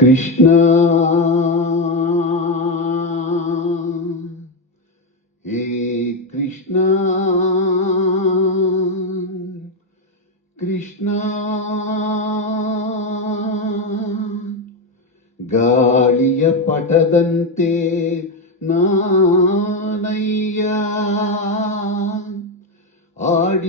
कृष्णा हे कृष्णा कृष्णा गायपठदन्ते नानै आडिसोसूत्रधारीनै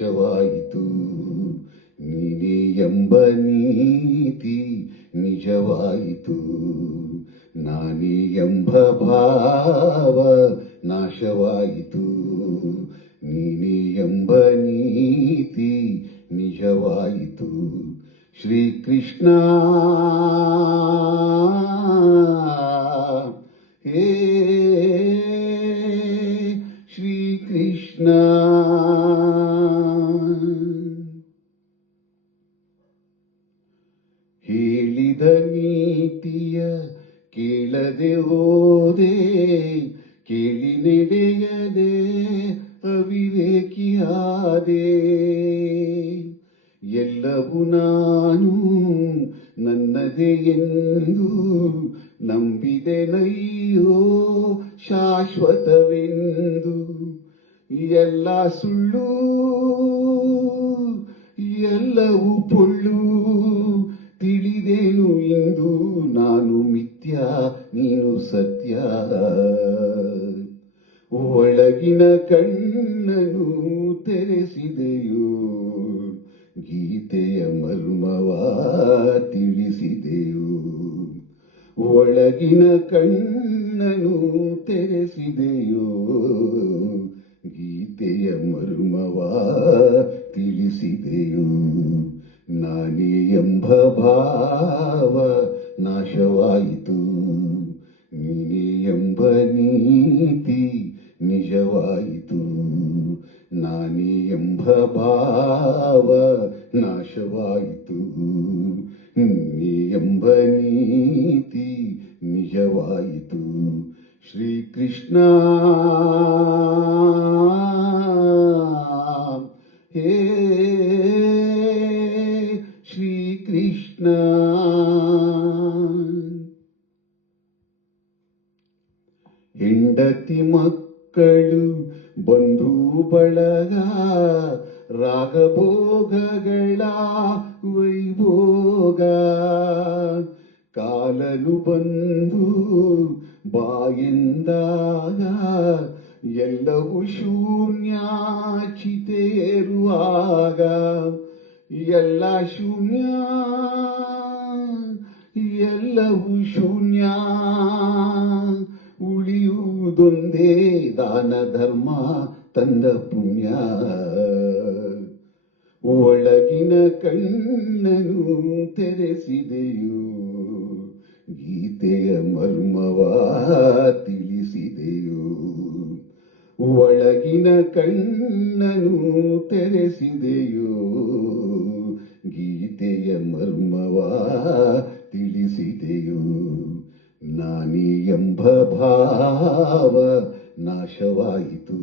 ನಾಶವಾಯಿತು ನೀನೇ ಎಂಬ ನೀತಿ ನಿಜವಾಯಿತು. ನಾನೇ ಎಂಬ ಭಾವ ನಾಶವಾಯಿತು. ನೀನೇ ಎಂಬ ನೀತಿ ನಿಜವಾಯಿತು. ಶ್ರೀಕೃಷ್ಣ. ಹೇ ಶ್ರೀಕೃಷ್ಣ. ಕೇಳದೆ ಹೋದೆ, ಕೇಳಿ ನಡೆಯದೆ ಅವಿವೇಕಿಯಾದೆ. ಎಲ್ಲವೂ ನಾನು ನನ್ನದೇ ಎಂದು ನಂಬಿದೆನಯ್ಯೋ ಶಾಶ್ವತವೆಂದು. ಎಲ್ಲ ಸುಳ್ಳು, ಎಲ್ಲವೂ ಪೊಳ್ಳು ತಿಳಿದೇನು ಇಂದು ನಾನು ಮಿಥ್ಯ, ನೀನು ಸತ್ಯ. ಒಳಗಿನ ಕಣ್ಣನು ತೆರೆಸಿದೆಯೋ, ಗೀತೆಯ ಮರ್ಮವ ತಿಳಿಸಿದೆಯೋ. ಒಳಗಿನ ಕಣ್ಣನು ತೆರೆಸಿದೆಯೋ, ಗೀತೆಯ ಮರ್ಮವ ತಿಳಿಸಿದೆಯೋ. ನಾನೇ ಎಂಬ ಭಾವ ನಾಶವಾಯಿತು. ನೀನೆ ಎಂಬ ನೀತಿ ನಿಜವಾಯಿತು. ನಾನೇ ಎಂಬ ಭಾವ ನಾಶವಾಯಿತು. ನೀನೇ ಎಂಬ ನೀತಿ ನಿಜವಾಯಿತು. ಶ್ರೀಕೃಷ್ಣ ಹೇ ಹೆಂಡತಿ ಮಕ್ಕಳು ಬಂಧು ಬಳಗ ರಾಗಭೋಗಗಳ ವೈಭೋಗ. ಕಾಲನು ಬಂದು ಬಾಯಿಂದಾಗ ಎಲ್ಲವೂ ಶೂನ್ಯ ಚಿತೇರುವಾಗ ಎಲ್ಲ ಶೂನ್ಯ, ಎಲ್ಲವೂ ಶೂನ್ಯ. ಉಳಿಯುವುದೊಂದೇ ದಾನ ಧರ್ಮ ತಂದ ಪುಣ್ಯ. ಒಳಗಿನ ಕಣ್ಣನು ತೆರೆಸಿದೆಯೋ, ಗೀತೆಯ ಮರ್ಮವ ತಿಳಿಸಿದೆಯೋ. ಒಳಗಿನ ಕಣ್ಣನು ತೆರೆಸಿದೆಯೋ, ಗೀತೆಯ ಮರ್ಮವ ತಿಳಿಸಿದೆಯೋ. ನಾನೇ ಎಂಬ ಭಾವ ನಾಶವಾಯಿತು.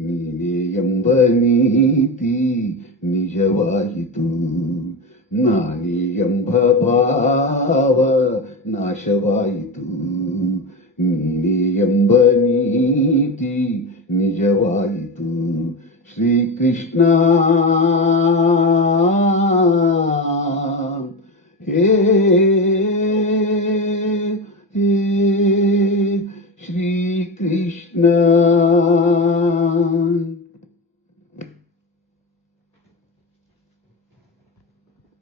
ನೀನೇ ಎಂಬ ನೀತಿ ನಿಜವಾಯಿತು. ನಾನೇ ಎಂಬ ಭಾವ ನಾಶವಾಯಿತು. Krishna.